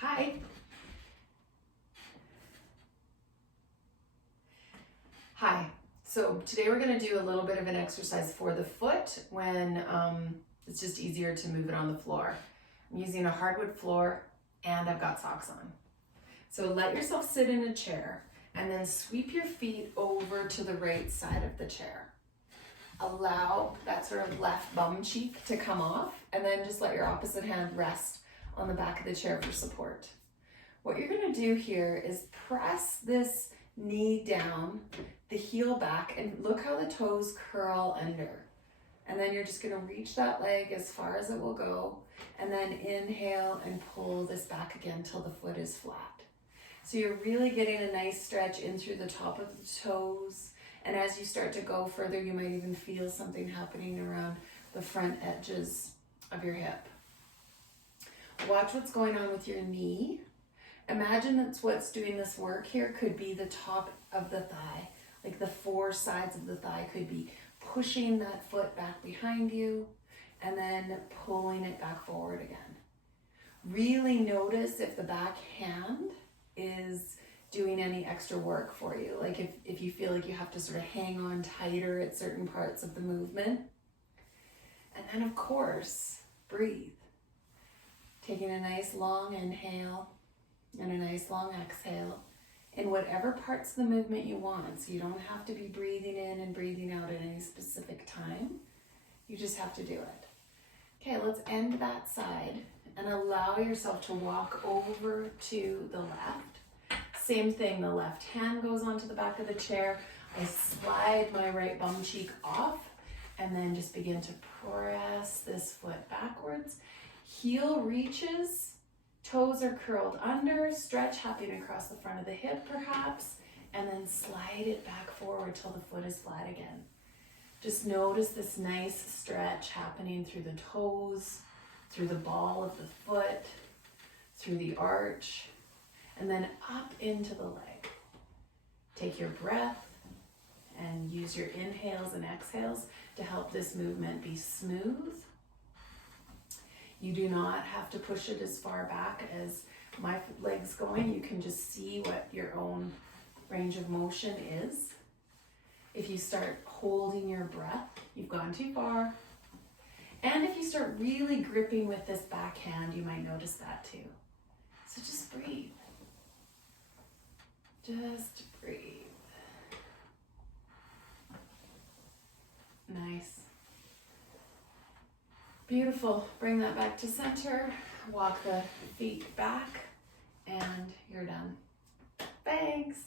Hi. Hi. So today we're going to do a little bit of an exercise for the foot when it's just easier to move it on the floor. I'm using a hardwood floor and I've got socks on. So let yourself sit in a chair and then sweep your feet over to the right side of the chair. Allow that sort of left bum cheek to come off and then just let your opposite hand rest on the back of the chair for support. What you're going to do here is press this knee down, the heel back, and look how the toes curl under. And then you're just going to reach that leg as far as it will go, and then inhale and pull this back again till the foot is flat. So you're really getting a nice stretch in through the top of the toes, and as you start to go further, you might even feel something happening around the front edges of your hip. Watch what's going on with your knee. Imagine that's what's doing this work here could be the top of the thigh, like the four sides of the thigh could be pushing that foot back behind you and then pulling it back forward again. Really notice if the back hand is doing any extra work for you, like if you feel like you have to sort of hang on tighter at certain parts of the movement. And then of course, breathe. Taking a nice long inhale and a nice long exhale in whatever parts of the movement you want. So you don't have to be breathing in and breathing out at any specific time. You just have to do it. Okay, let's end that side and allow yourself to walk over to the left. Same thing, the left hand goes onto the back of the chair. I slide my right bum cheek off and then just begin to press this foot backwards. Heel reaches, toes are curled under, stretch happening across the front of the hip perhaps, and then slide it back forward till the foot is flat again. Just notice this nice stretch happening through the toes, through the ball of the foot, through the arch, and then up into the leg. Take your breath and use your inhales and exhales to help this movement be smooth. You do not have to push it as far back as my leg's going. You can just see what your own range of motion is. If you start holding your breath, you've gone too far. And if you start really gripping with this back hand, you might notice that too. So just breathe. Just breathe. Nice. Beautiful. Bring that back to center. Walk the feet back and you're done. Thanks.